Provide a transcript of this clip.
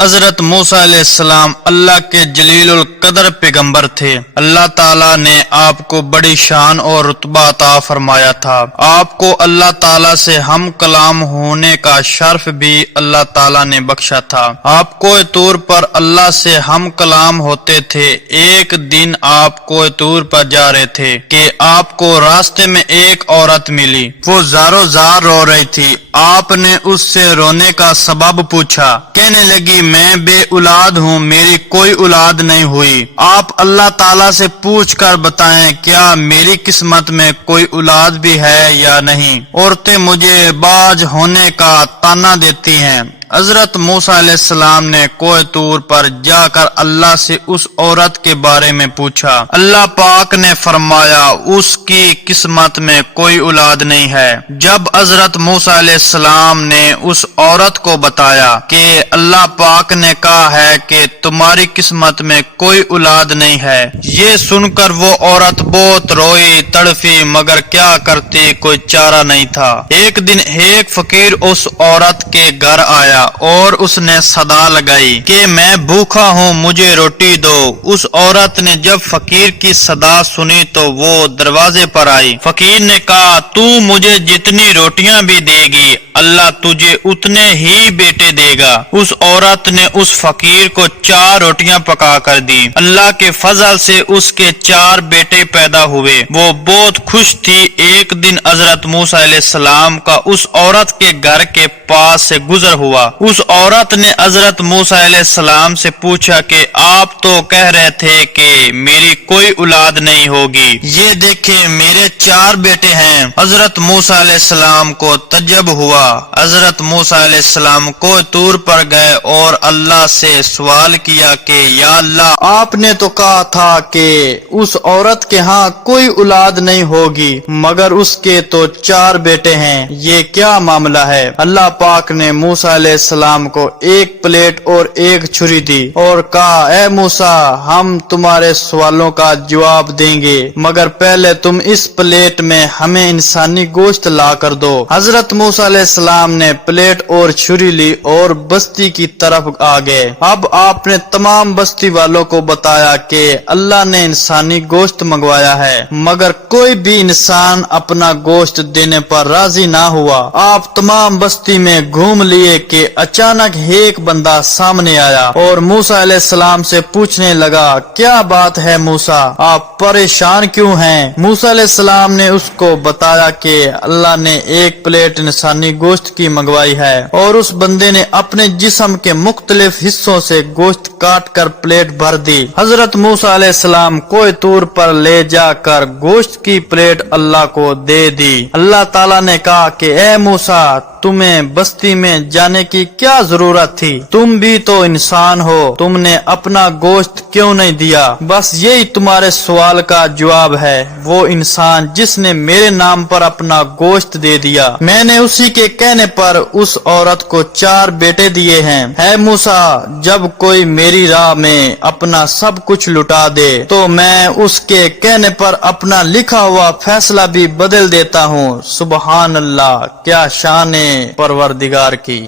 حضرت موسیٰ علیہ السلام اللہ کے جلیل القدر پیغمبر تھے۔ اللہ تعالیٰ نے آپ کو بڑی شان اور رتبہ عطا فرمایا تھا۔ آپ کو اللہ تعالیٰ سے ہم کلام ہونے کا شرف بھی اللہ تعالیٰ نے بخشا تھا۔ آپ کوہ طور پر اللہ سے ہم کلام ہوتے تھے۔ ایک دن آپ کوہ طور پر جا رہے تھے کہ آپ کو راستے میں ایک عورت ملی۔ وہ زارو زار رو رہی تھی۔ آپ نے اس سے رونے کا سبب پوچھا۔ کہنے لگی میں بے اولاد ہوں، میری کوئی اولاد نہیں ہوئی۔ آپ اللہ تعالیٰ سے پوچھ کر بتائیں کیا میری قسمت میں کوئی اولاد بھی ہے یا نہیں۔ عورتیں مجھے باج ہونے کا طعنہ دیتی ہیں۔ حضرت موسیٰ علیہ السلام نے کوہ طور پر جا کر اللہ سے اس عورت کے بارے میں پوچھا۔ اللہ پاک نے فرمایا اس کی قسمت میں کوئی اولاد نہیں ہے۔ جب حضرت موسیٰ علیہ السلام نے اس عورت کو بتایا کہ اللہ پاک نے کہا ہے کہ تمہاری قسمت میں کوئی اولاد نہیں ہے، یہ سن کر وہ عورت بہت روئی تڑفی، مگر کیا کرتی، کوئی چارہ نہیں تھا۔ ایک دن ایک فقیر اس عورت کے گھر آیا اور اس نے صدا لگائی کہ میں بھوکا ہوں، مجھے روٹی دو۔ اس عورت نے جب فقیر کی صدا سنی تو وہ دروازے پر آئی۔ فقیر نے کہا تو مجھے جتنی روٹیاں بھی دے گی اللہ تجھے اتنے ہی بیٹے دے گا۔ اس عورت نے اس فقیر کو 4 روٹیاں پکا کر دی۔ اللہ کے فضل سے اس کے 4 بیٹے پیدا ہوئے۔ وہ بہت خوش تھی۔ ایک دن حضرت موسیٰ علیہ السلام کا اس عورت کے گھر کے پاس سے گزر ہوا۔ اس عورت نے حضرت موسیٰ علیہ السلام سے پوچھا کہ آپ تو کہہ رہے تھے کہ میری کوئی اولاد نہیں ہوگی، یہ دیکھیں میرے 4 بیٹے ہیں۔ حضرت موسیٰ علیہ السلام کو تعجب ہوا۔ حضرت موسیٰ علیہ السلام کوہ طور پر گئے اور اللہ سے سوال کیا کہ یا اللہ، آپ نے تو کہا تھا کہ اس عورت کے ہاں کوئی اولاد نہیں ہوگی، مگر اس کے تو 4 بیٹے ہیں، یہ کیا معاملہ ہے؟ اللہ پاک نے موسیٰ علیہ السلام کو ایک پلیٹ اور ایک چھری دی اور کہا اے موسیٰ، ہم تمہارے سوالوں کا جواب دیں گے، مگر پہلے تم اس پلیٹ میں ہمیں انسانی گوشت لا کر دو۔ حضرت موسیٰ علیہ السلام نے پلیٹ اور چھری لی اور بستی کی طرف آ گئے۔ اب آپ نے تمام بستی والوں کو بتایا کہ اللہ نے انسانی گوشت منگوایا ہے، مگر کوئی بھی انسان اپنا گوشت دینے پر راضی نہ ہوا۔ آپ تمام بستی میں گھوم لیے کہ اچانک ایک بندہ سامنے آیا اور موسیٰ علیہ السلام سے پوچھنے لگا کیا بات ہے موسیٰ، آپ پریشان کیوں ہیں؟ موسیٰ علیہ السلام نے اس کو بتایا کہ اللہ نے ایک پلیٹ انسانی گوشت کی منگوائی ہے اور اس بندے نے اپنے جسم کے مختلف حصوں سے گوشت کاٹ کر پلیٹ بھر دی۔ حضرت موسیٰ علیہ السلام کوہ طور پر لے جا کر گوشت کی پلیٹ اللہ کو دے دی۔ اللہ تعالیٰ نے کہا کہ اے موسیٰ، تمہیں بستی میں جانے کی کیا ضرورت تھی؟ تم بھی تو انسان ہو، تم نے اپنا گوشت کیوں نہیں دیا؟ بس یہی تمہارے سوال کا جواب ہے۔ وہ انسان جس نے میرے نام پر اپنا گوشت دے دیا، میں نے اسی کے کہنے پر اس عورت کو 4 بیٹے دیے ہیں۔ اے موسیٰ، جب کوئی میری راہ میں اپنا سب کچھ لٹا دے تو میں اس کے کہنے پر اپنا لکھا ہوا فیصلہ بھی بدل دیتا ہوں۔ سبحان اللہ، کیا شان ہے پروردگار کی۔